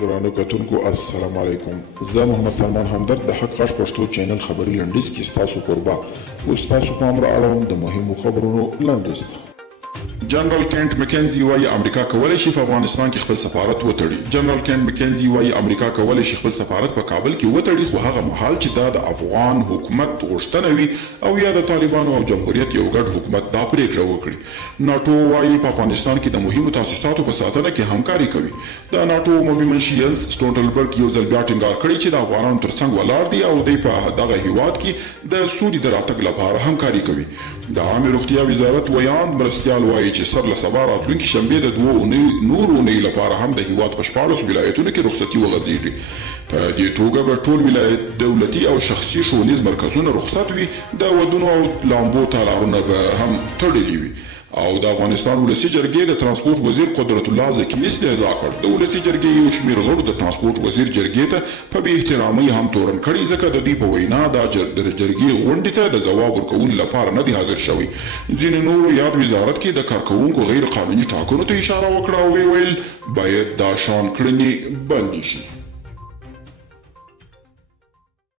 ګرانو کتونکو السلام علیکم. زه محمد سلمان همدرد د حق غږ پښتو چینل خبري لنډیز کې ستاسو کوربه اوس تاسو پام را اړوم د مهمو خبرونو لنډیز ته. جنرال کینټ مکنزي وایي امریکا کولی شي په افغانستان کې خپل سفارت وتړي. جنرال کینټ مکنزي وایي امریکا کولی شي خپل سفارت په کابل کې وتړي، خو هغه مهال چې دا د افغان حکومت غوښتنه وي او یا د طالبانو او جمهوریت یو ګډ حکومت دا پریکړه وکړي. ناټو وایي په افغانستان کې د مهمو تاسیساتو په ساتنه کې همکاري کوي. د ناټو عمومي منشي ینس سټولټنبرګ یو ځل بیا ټینګار کړی چې د افغانانو ترڅنګ ولاړ دي او دوی په دغه هیواد کې د سولې د راتګ لپاره همکاري کوي. د عامه روغتیا وزارت ویاند مرستیال وایي چې سر له سبا راتلونکي شنبې د 2 نورو اونۍ لپاره هم د هیواد په 14 ولایتونو کې رخصتي وغځېږي. په دې توګه به ټول ولایت دولتي او شخصي ښوونیز مرکزونه رخصت وي، د ودونو او لامبو تالارونه به هم تړلي وي. او د افغانستان ولسي جرګې د ترانسپورت وزیر قدرت الله زکي استهزاء کړ. د ولسي جرګې یو شمېر غړو د ترانسپورت وزیر جرګې ته په بې احترامۍ هم تورن کړي، ځکه د دوی په وینا دا د جرګې غونډې ته د ځواب ورکولو لپاره نه دی حاضر شوی. ځینې نورو یاد وزارت کې د کارکوونکو غیر قانوني ټاکنو ته اشاره وکړه او ویل باید دا شان کړنې بندې شي.